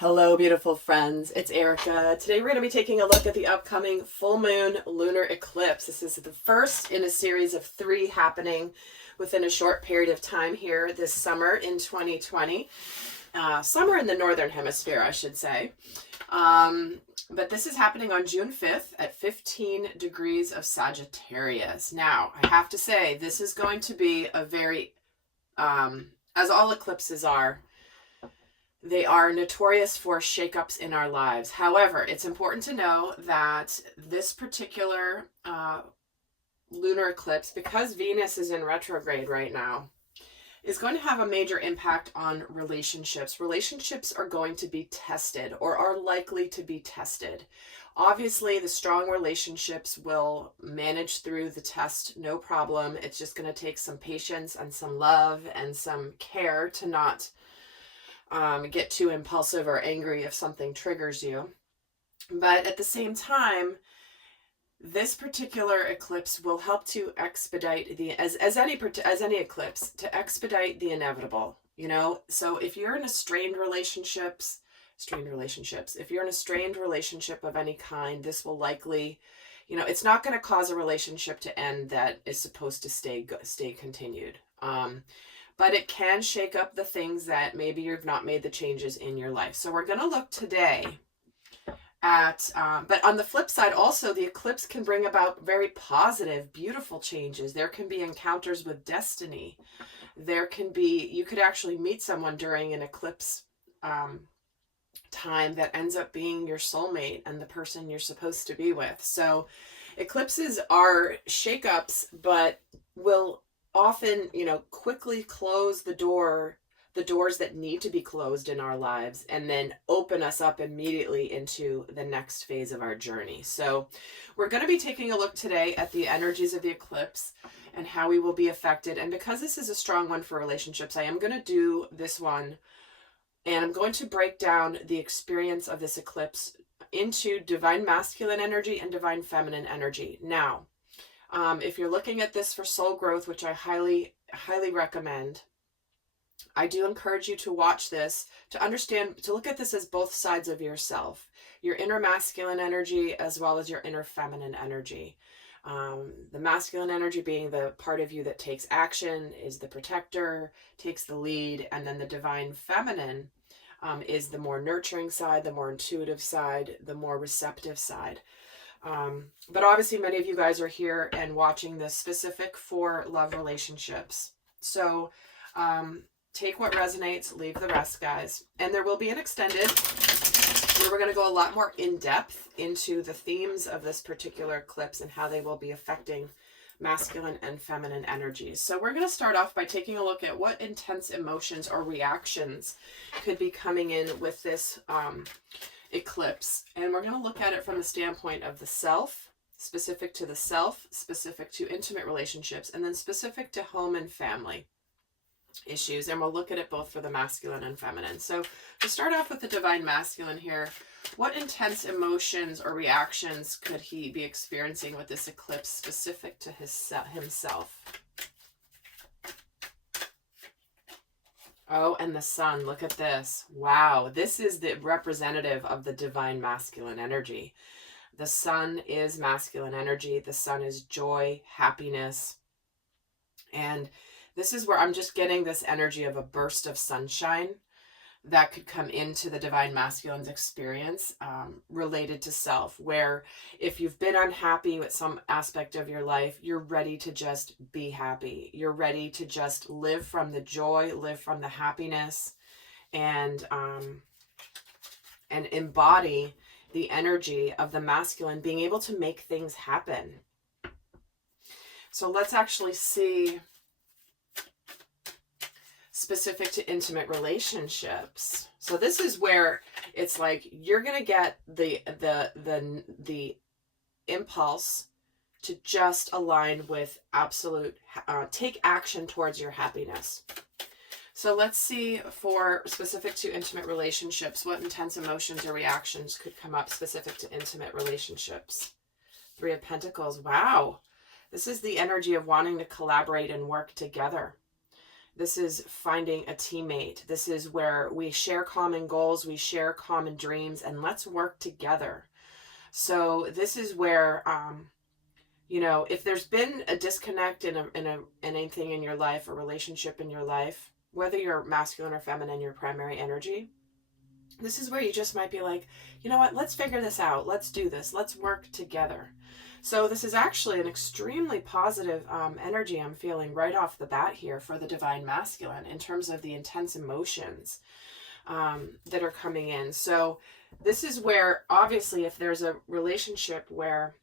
Hello, beautiful friends. It's Erika. Today we're going to be taking a look at the upcoming full moon lunar eclipse. This is the first in a series of 3 happening within a short period of time here this summer in 2020. Summer in the northern hemisphere, I should say. But this is happening on June 5th at 15 degrees of Sagittarius. Now, I have to say, this is going to be a very, as all eclipses are, they are notorious for shakeups in our lives. However, it's important to know that this particular lunar eclipse, because Venus is in retrograde right now, is going to have a major impact on relationships. Relationships are going to be tested, or are likely to be tested. Obviously, the strong relationships will manage through the test, no problem. It's just going to take some patience and some love and some care to not get too impulsive or angry if something triggers you. But at the same time, this particular eclipse will help to expedite the, as any eclipse, to expedite the inevitable, you know? So if you're in strained relationships, if you're in a strained relationship of any kind, this will likely, you know, it's not going to cause a relationship to end that is supposed to stay continued. But it can shake up the things that maybe you've not made the changes in your life. So we're going to look today at, but on the flip side also, the eclipse can bring about very positive, beautiful changes. There can be encounters with destiny. There can be, you could actually meet someone during an eclipse time that ends up being your soulmate and the person you're supposed to be with. So eclipses are shakeups, but will often, you know, quickly close the doors that need to be closed in our lives, and then open us up immediately into the next phase of our journey. So we're going to be taking a look today at the energies of the eclipse and how we will be affected. And because this is a strong one for relationships, I am going to do this one, and I'm going to break down the experience of this eclipse into divine masculine energy and divine feminine energy. Now, if you're looking at this for soul growth, which I highly recommend, I do encourage you to watch this, to understand, to look at this as both sides of yourself, your inner masculine energy as well as your inner feminine energy. The masculine energy being the part of you that takes action, is the protector, takes the lead, and then the divine feminine is the more nurturing side, the more intuitive side, the more receptive side. But obviously many of you guys are here and watching this specific for love relationships. So take what resonates, leave the rest, guys. And there will be an extended where we're going to go a lot more in depth into the themes of this particular eclipse and how they will be affecting masculine and feminine energies. So we're going to start off by taking a look at what intense emotions or reactions could be coming in with this eclipse. And we're going to look at it from the standpoint of the self, specific to the self, specific to intimate relationships, and then specific to home and family issues. And we'll look at it both for the masculine and feminine. So to start off with the divine masculine here, what intense emotions or reactions could he be experiencing with this eclipse specific to himself? Oh, and the sun, look at this. Wow, this is the representative of the divine masculine energy. The sun is masculine energy. The sun is joy, happiness. And this is where I'm just getting this energy of a burst of sunshine that could come into the divine masculine's experience related to self, where if you've been unhappy with some aspect of your life, you're ready to just be happy. You're ready to just live from the joy, live from the happiness, and embody the energy of the masculine being able to make things happen. So let's actually see specific to intimate relationships. So this is where it's like you're going to get the impulse to just align with absolute, take action towards your happiness. So let's see for specific to intimate relationships, what intense emotions or reactions could come up specific to intimate relationships. 3 of Pentacles. Wow. This is the energy of wanting to collaborate and work together. This is finding a teammate. This is where we share common goals, we share common dreams, and let's work together. So this is where, you know, if there's been a disconnect in anything in your life, a relationship in your life, whether you're masculine or feminine, your primary energy, this is where you just might be like, you know what, let's figure this out. Let's do this. Let's work together. So this is actually an extremely positive energy I'm feeling right off the bat here for the divine masculine in terms of the intense emotions that are coming in. So this is where, obviously, if there's a relationship where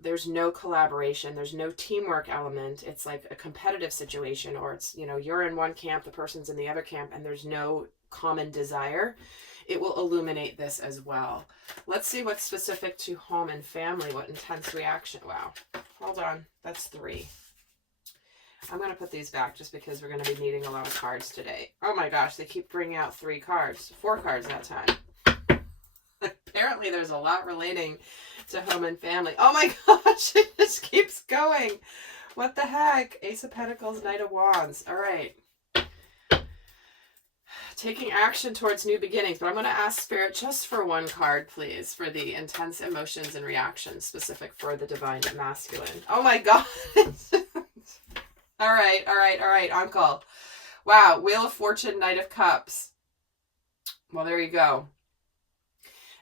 there's no collaboration, there's no teamwork element, it's like a competitive situation, or it's, you know, you're in one camp, the person's in the other camp, and there's no common desire, it will illuminate this as well. Let's see what's specific to home and family, what intense reaction. Wow. Hold on. That's 3. I'm going to put these back just because we're going to be needing a lot of cards today. Oh my gosh, they keep bringing out 3 cards. 4 cards that time. Apparently there's a lot relating to home and family. Oh my gosh, it just keeps going. What the heck? Ace of Pentacles, Knight of Wands. All right. Taking action towards new beginnings, but I'm going to ask Spirit just for 1 card, please, for the intense emotions and reactions specific for the divine masculine. Oh my God. All right, Uncle. Wow, Wheel of Fortune, Knight of Cups. Well, there you go.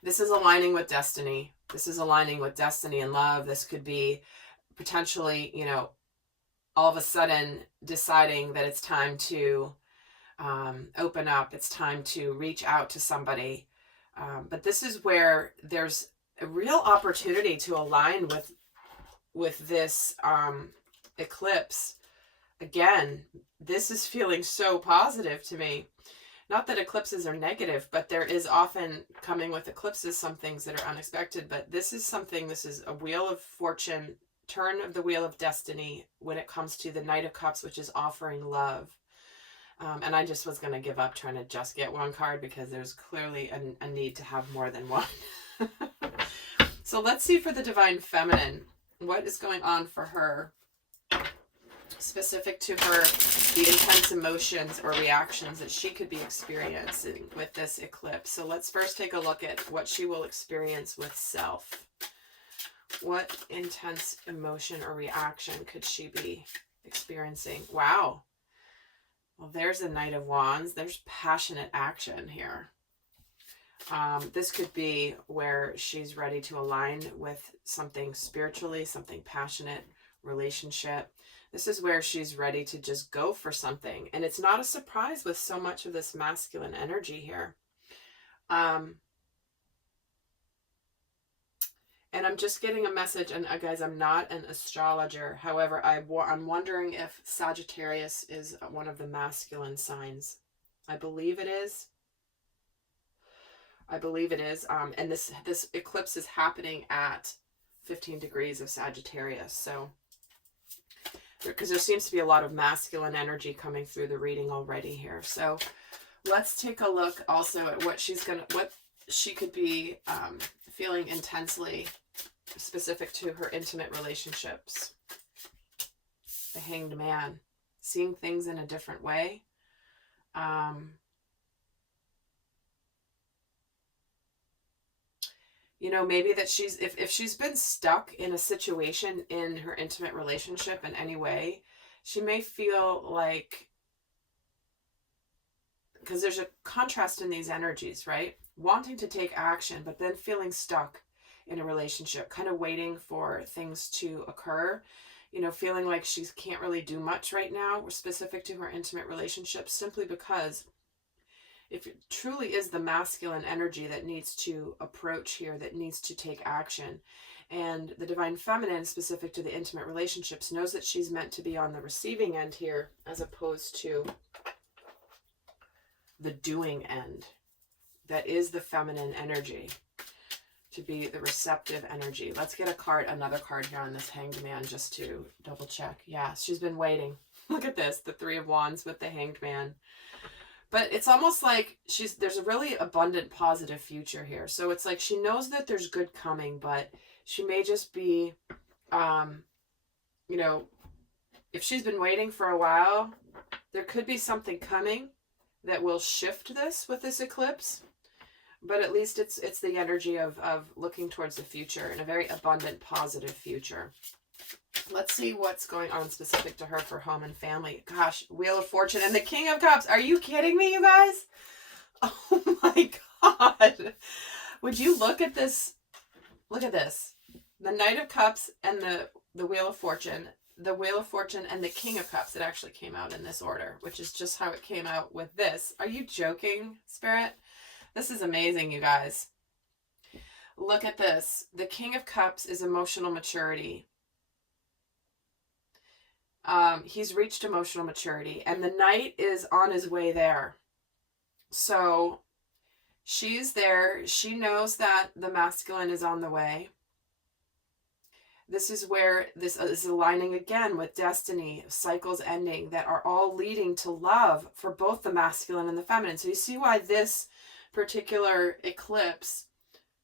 This is aligning with destiny. This is aligning with destiny and love. This could be potentially, you know, all of a sudden deciding that it's time to open up. It's time to reach out to somebody. But this is where there's a real opportunity to align with this eclipse. Again, this is feeling so positive to me. Not that eclipses are negative, but there is often coming with eclipses some things that are unexpected. But this is something, this is a Wheel of Fortune, turn of the Wheel of Destiny when it comes to the Knight of Cups, which is offering love. And I just was going to give up trying to just get 1 card because there's clearly a need to have more than 1. So let's see for the divine feminine, what is going on for her, specific to her, the intense emotions or reactions that she could be experiencing with this eclipse. So let's first take a look at what she will experience with self. What intense emotion or reaction could she be experiencing? Wow. Well, there's a Knight of Wands. There's passionate action here. This could be where she's ready to align with something spiritually, something passionate, relationship. This is where she's ready to just go for something. And it's not a surprise with so much of this masculine energy here. And I'm just getting a message, and guys, I'm not an astrologer. However, I'm wondering if Sagittarius is one of the masculine signs. I believe it is. I believe it is. And this eclipse is happening at 15 degrees of Sagittarius. So, because there seems to be a lot of masculine energy coming through the reading already here. So let's take a look also at what she could be feeling intensely specific to her intimate relationships. The Hanged Man, seeing things in a different way. You know, maybe that she's, if she's been stuck in a situation in her intimate relationship in any way, she may feel like, because there's a contrast in these energies, right? Wanting to take action, but then feeling stuck in a relationship, kind of waiting for things to occur, you know, feeling like she can't really do much right now, specific to her intimate relationships, simply because if it truly is the masculine energy that needs to approach here, that needs to take action, and the divine feminine, specific to the intimate relationships, knows that she's meant to be on the receiving end here, as opposed to the doing end. That is the feminine energy, to be the receptive energy. Let's get another card here on this Hanged Man, just to double check. Yeah, she's been waiting. Look at this, the 3 of Wands with the Hanged Man. But it's almost like there's a really abundant, positive future here. So it's like she knows that there's good coming, but she may just be, you know, if she's been waiting for a while, there could be something coming that will shift this with this eclipse. But at least it's the energy of looking towards the future and a very abundant, positive future. Let's see what's going on specific to her for home and family. Gosh, Wheel of Fortune and the King of Cups. Are you kidding me, you guys? Oh my God. Would you look at this? Look at this. The Knight of Cups and the Wheel of Fortune. The Wheel of Fortune and the King of Cups. It actually came out in this order, which is just how it came out with this. Are you joking, Spirit? This is amazing, you guys. Look at this. The King of Cups is emotional maturity. He's reached emotional maturity, and the Knight is on his way there. So she's there. She knows that the masculine is on the way. This is where this is aligning again with destiny, cycles ending that are all leading to love for both the masculine and the feminine. So you see why this particular eclipse,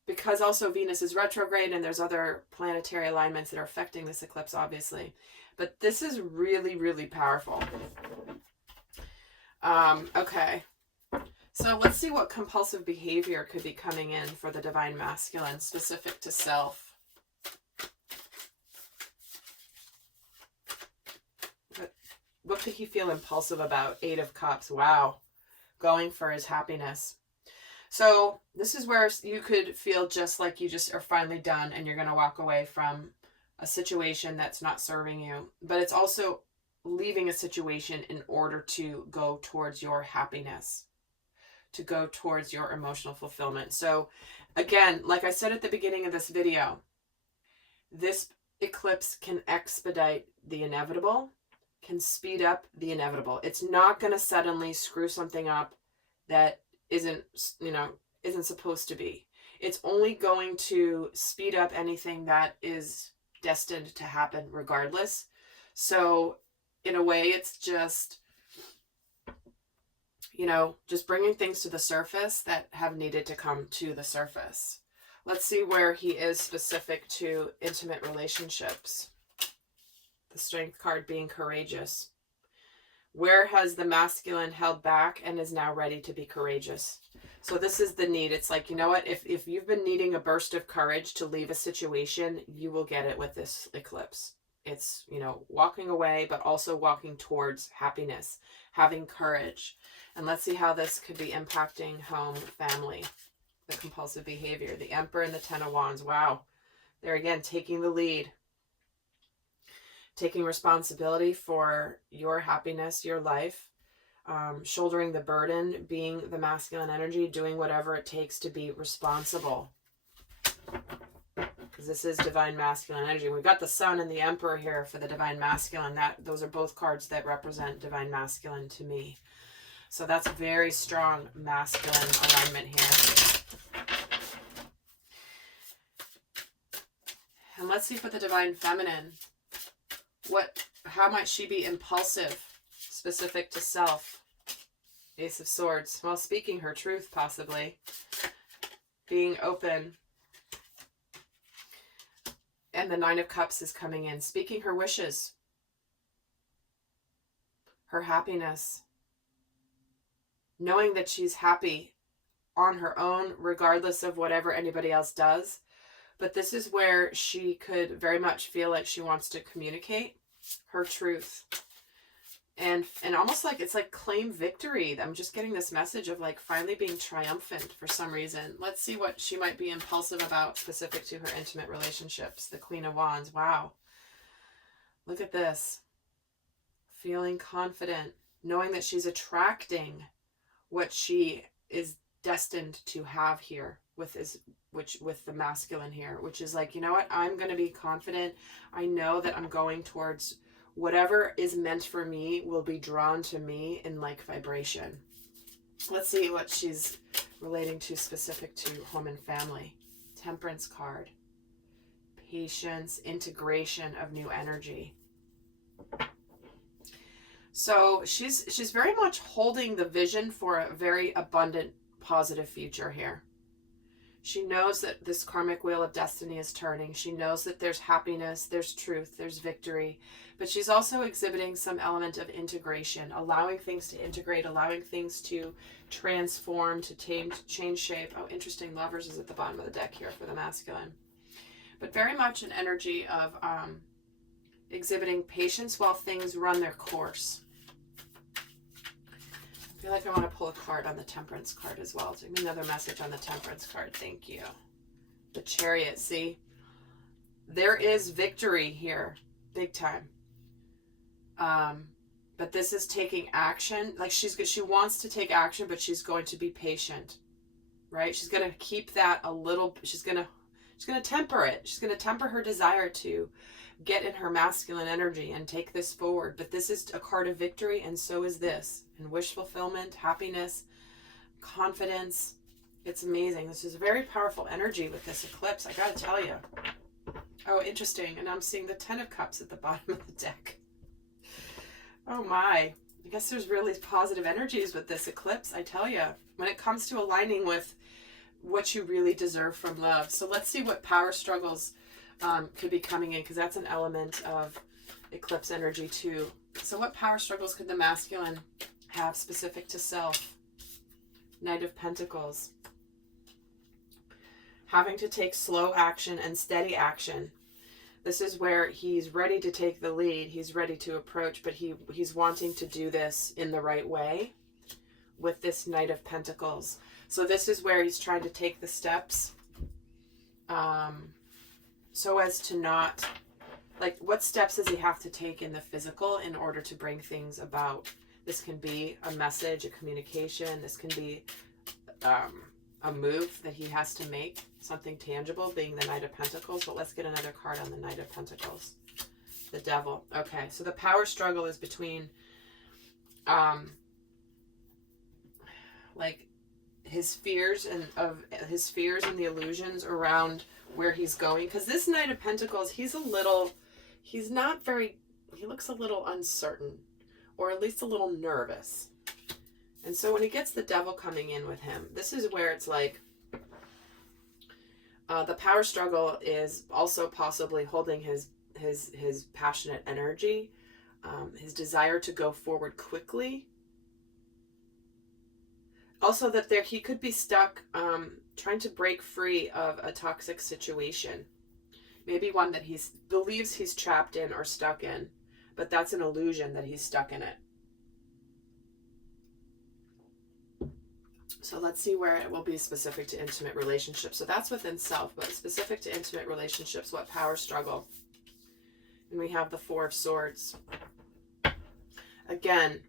because also Venus is retrograde and there's other planetary alignments that are affecting this eclipse, obviously. But this is really, really powerful. Okay. So let's see what compulsive behavior could be coming in for the divine masculine, specific to self. What could he feel impulsive about? 8 of Cups. Wow. Going for his happiness. So this is where you could feel just like you just are finally done and you're going to walk away from a situation that's not serving you. But it's also leaving a situation in order to go towards your happiness, to go towards your emotional fulfillment. So again, like I said at the beginning of this video, this eclipse can expedite the inevitable, can speed up the inevitable. It's not going to suddenly screw something up that isn't supposed to be. It's only going to speed up anything that is destined to happen regardless. So in a way, it's just, just bringing things to the surface that have needed to come to the surface. Let's see where he is specific to intimate relationships. The Strength card being courageous. Where has the masculine held back and is now ready to be courageous? So this is the need. It's like, you know what? If you've been needing a burst of courage to leave a situation, you will get it with this eclipse. It's, walking away, but also walking towards happiness, having courage. And let's see how this could be impacting home, family, the compulsive behavior. The Emperor and the 10 of Wands. Wow. There again, taking the lead. Taking responsibility for your happiness, your life, shouldering the burden, being the masculine energy, doing whatever it takes to be responsible. Because this is divine masculine energy. We've got the Sun and the Emperor here for the divine masculine. Those are both cards that represent divine masculine to me. So that's very strong masculine alignment here. And let's see for the divine feminine. How might she be impulsive, specific to self? Ace of Swords. Well, speaking her truth, possibly. Being open. And the 9 of Cups is coming in. Speaking her wishes. Her happiness. Knowing that she's happy on her own, regardless of whatever anybody else does. But this is where she could very much feel like she wants to communicate her truth. And almost like it's like claim victory. I'm just getting this message of like finally being triumphant for some reason. Let's see what she might be impulsive about specific to her intimate relationships. The Queen of Wands. Wow. Look at this. Feeling confident. Knowing that she's attracting what she is destined to have here with the masculine here, which is like, you know what, I'm going to be confident. I know that I'm going towards whatever is meant for me will be drawn to me in like vibration. Let's see what she's relating to specific to home and family. Temperance card. Patience, integration of new energy. So she's very much holding the vision for a very abundant, positive future here. She knows that this karmic wheel of destiny is turning. She knows that there's happiness, there's truth, there's victory. But she's also exhibiting some element of integration, allowing things to integrate, allowing things to transform, to change shape. Oh, interesting. Lovers is at the bottom of the deck here for the masculine. But very much an energy of exhibiting patience while things run their course. I feel like I want to pull a card on the Temperance card as well. Give me another message on the Temperance card. Thank you. The Chariot. See, there is victory here, big time. But this is taking action. Like she wants to take action, but she's going to be patient, right? She's going to keep that a little. She's going to temper it. She's going to temper her desire to get in her masculine energy and take this forward. But this is a card of victory, and so is this. And wish fulfillment, happiness, confidence. It's amazing. This is a very powerful energy with this eclipse, I gotta tell you. Oh, interesting. And I'm seeing the Ten of Cups at the bottom of the deck. Oh my. I guess there's really positive energies with this eclipse, I tell you. When it comes to aligning with what you really deserve from love. So let's see what power struggles could be coming in, because that's an element of eclipse energy too. So what power struggles could the masculine have specific to self? Knight of Pentacles. Having to take slow action and steady action. This is where he's ready to take the lead. He's ready to approach, but he's wanting to do this in the right way with this Knight of Pentacles. So this is where he's trying to take the steps so as to not, like, what steps does he have to take in the physical in order to bring things about? This can be a message, a communication. This can be a move that he has to make, something tangible, being the Knight of Pentacles. But let's get another card on the Knight of Pentacles. The Devil. Okay, so the power struggle is between like his fears and the illusions around where he's going. Because this Knight of Pentacles, he looks a little uncertain, or at least a little nervous. And so when he gets the Devil coming in with him, this is where it's like the power struggle is also possibly holding his passionate energy, his desire to go forward quickly. Also that he could be stuck trying to break free of a toxic situation. Maybe one that he believes he's trapped in or stuck in, but that's an illusion that he's stuck in it. So let's see where it will be specific to intimate relationships. So that's within self, but specific to intimate relationships, what power struggle? And we have the Four of Swords. Again,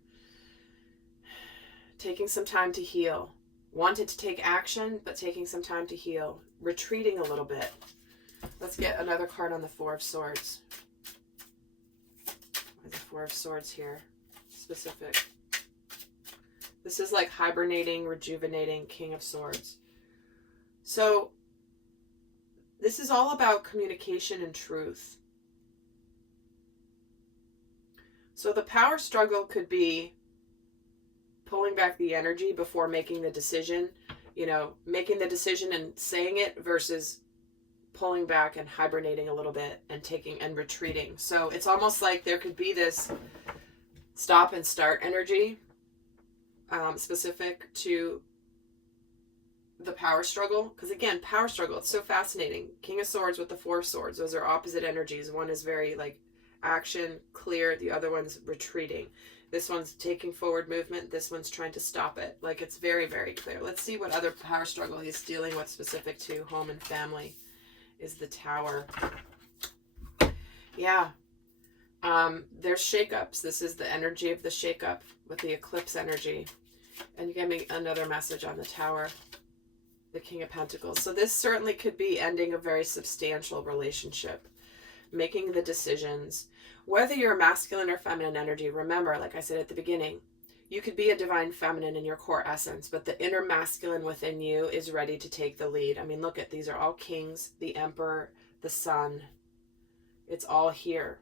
taking some time to heal. Wanted to take action, but taking some time to heal. Retreating a little bit. Let's get another card on the Four of Swords. There's the Four of Swords here. Specific. This is like hibernating, rejuvenating, King of Swords. So this is all about communication and truth. So the power struggle could be pulling back the energy before making the decision. You know, making the decision and saying it versus pulling back and hibernating a little bit and taking and retreating. So it's almost like there could be this stop and start energy. Specific to the power struggle. Because again, power struggle, it's so fascinating. King of Swords with the Four of Swords. Those are opposite energies. One is very like action, clear. The other one's retreating. This one's taking forward movement. This one's trying to stop it. Like it's very, very clear. Let's see what other power struggle he's dealing with specific to home and family. Is the Tower. Yeah. There's shakeups. This is the energy of the shakeup with the eclipse energy. And you give me another message on the Tower, the King of Pentacles. So this certainly could be ending a very substantial relationship, making the decisions. Whether you're masculine or feminine energy, remember, like I said at the beginning, you could be a divine feminine in your core essence, but the inner masculine within you is ready to take the lead. I mean, look at, these are all kings, the Emperor, the Sun. It's all here.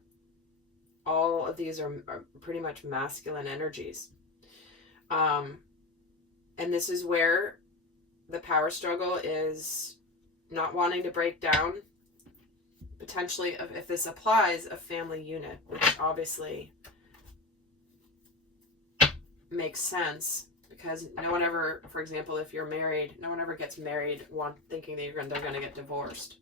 All of these are pretty much masculine energies. And this is where the power struggle is not wanting to break down, potentially, if this applies, a family unit, which obviously makes sense, because no one ever, for example, if you're married, no one ever gets married thinking that they're going to get divorced.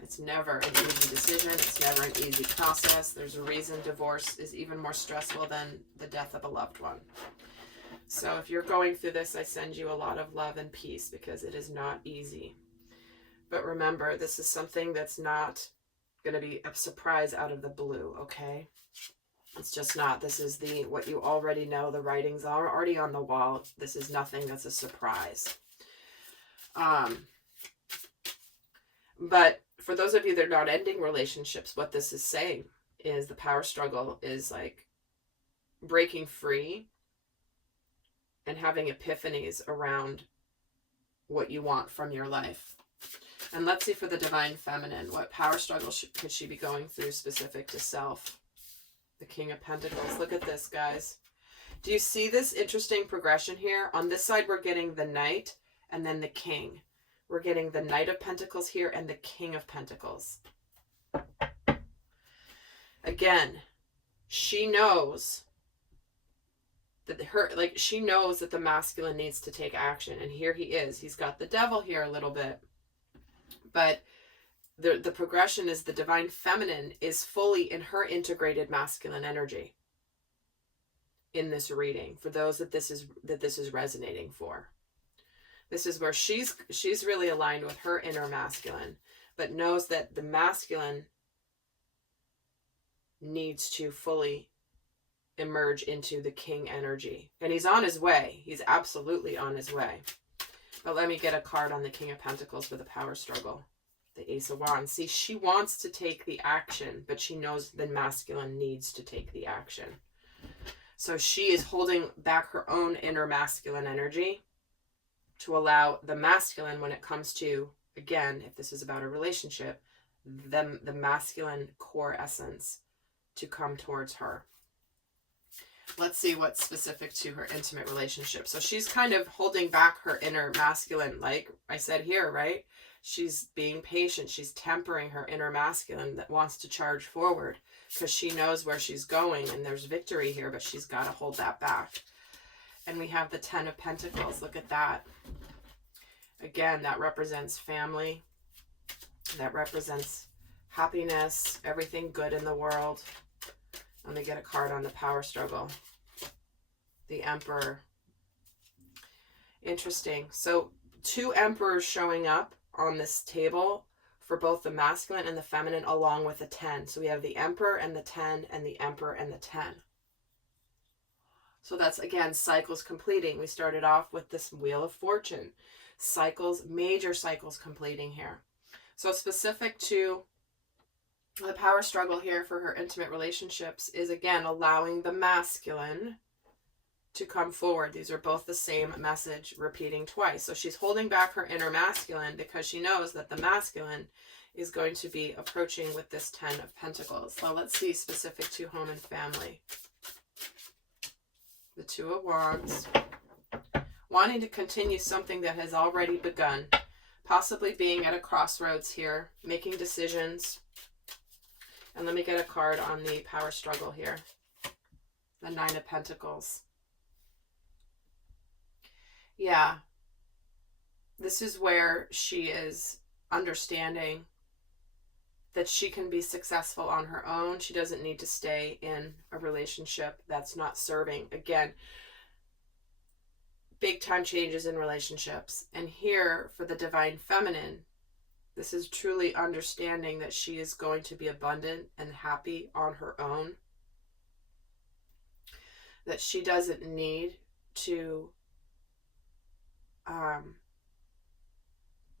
It's never an easy decision. It's never an easy process. There's a reason divorce is even more stressful than the death of a loved one. So if you're going through this, I send you a lot of love and peace, because it is not easy. But remember, this is something that's not going to be a surprise out of the blue, okay? It's just not. This is what you already know. The writings are already on the wall. This is nothing that's a surprise. But for those of you that are not ending relationships, what this is saying is the power struggle is like breaking free and having epiphanies around what you want from your life. And let's see for the divine feminine, what power struggle could she be going through specific to self? The King of Pentacles. Look at this, guys. Do you see this interesting progression here? On this side, we're getting the Knight and then the King. We're getting the Knight of Pentacles here and the King of Pentacles. Again, she knows that she knows that the masculine needs to take action. And here he is. He's got the Devil here a little bit. But the progression is the divine feminine is fully in her integrated masculine energy in this reading, for those that this is resonating for. This is where she's really aligned with her inner masculine, but knows that the masculine needs to fully emerge into the king energy. And he's on his way. He's absolutely on his way. But let me get a card on the King of Pentacles for the power struggle. The Ace of Wands. See, she wants to take the action, but she knows the masculine needs to take the action. So she is holding back her own inner masculine energy to allow the masculine, when it comes to, again, if this is about a relationship, the masculine core essence to come towards her. Let's see what's specific to her intimate relationship. So she's kind of holding back her inner masculine, like I said here, right? She's being patient. She's tempering her inner masculine that wants to charge forward, because she knows where she's going and there's victory here, but she's got to hold that back. And we have the Ten of Pentacles. Look at that. Again, that represents family. That represents happiness, everything good in the world. Let me get a card on the power struggle. The Emperor. Interesting. So 2 emperors showing up on this table for both the masculine and the feminine, along with the 10. So we have the Emperor and the 10, and the Emperor and the 10. So that's, again, cycles completing. We started off with this Wheel of Fortune. Cycles, major cycles completing here. So specific to the power struggle here for her intimate relationships is, again, allowing the masculine to come forward. These are both the same message repeating twice. So she's holding back her inner masculine because she knows that the masculine is going to be approaching with this 10 of Pentacles. So let's see specific to home and family. The 2 of Wands. Wanting to continue something that has already begun. Possibly being at a crossroads here. Making decisions. And let me get a card on the power struggle here. The 9 of Pentacles. Yeah. This is where she is understanding that she can be successful on her own. She doesn't need to stay in a relationship that's not serving. Again, big time changes in relationships. And here for the divine feminine, this is truly understanding that she is going to be abundant and happy on her own. That she doesn't need to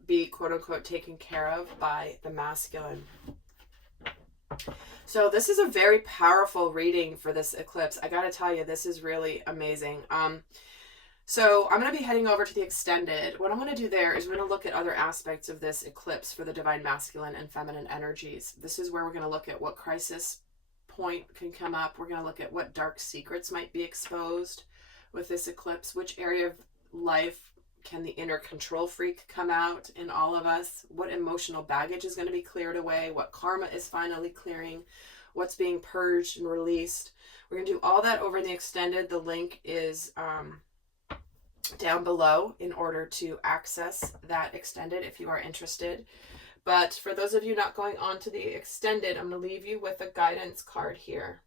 be quote unquote taken care of by the masculine. So this is a very powerful reading for this eclipse. I gotta tell you, this is really amazing. So I'm going to be heading over to the extended. What I'm going to do there is we're going to look at other aspects of this eclipse for the divine masculine and feminine energies. This is where we're going to look at what crisis point can come up. We're going to look at what dark secrets might be exposed with this eclipse, which area of life Can the inner control freak come out in all of us? What emotional baggage is going to be cleared away? What karma is finally clearing? What's being purged and released? We're going to do all that over the extended. The link is down below in order to access that extended if you are interested. But for those of you not going on to the extended, I'm going to leave you with a guidance card here.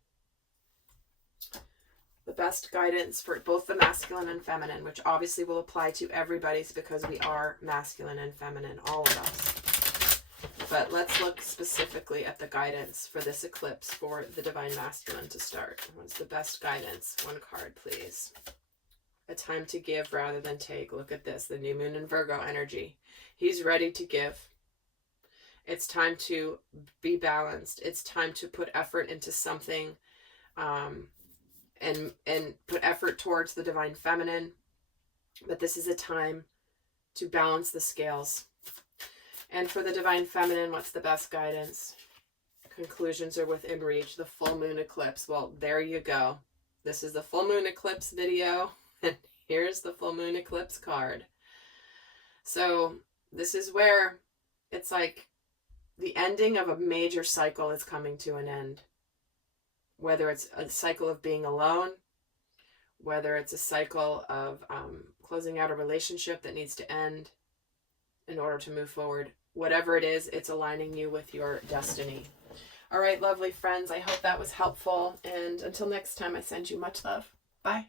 The best guidance for both the masculine and feminine, which obviously will apply to everybody's because we are masculine and feminine, all of us. But let's look specifically at the guidance for this eclipse for the divine masculine to start. What's the best guidance? One card, please. A time to give rather than take. Look at this, the new moon in Virgo energy. He's ready to give. It's time to be balanced. It's time to put effort into something and put effort towards the divine feminine. But this is a time to balance the scales. And for the divine feminine, what's the best guidance? Conclusions are within reach. The full moon eclipse. Well, there you go. This is the full moon eclipse video. And here's the full moon eclipse card. So this is where it's like the ending of a major cycle is coming to an end. Whether it's a cycle of being alone, whether it's a cycle of closing out a relationship that needs to end in order to move forward. Whatever it is, it's aligning you with your destiny. All right, lovely friends, I hope that was helpful. And until next time, I send you much love. Bye.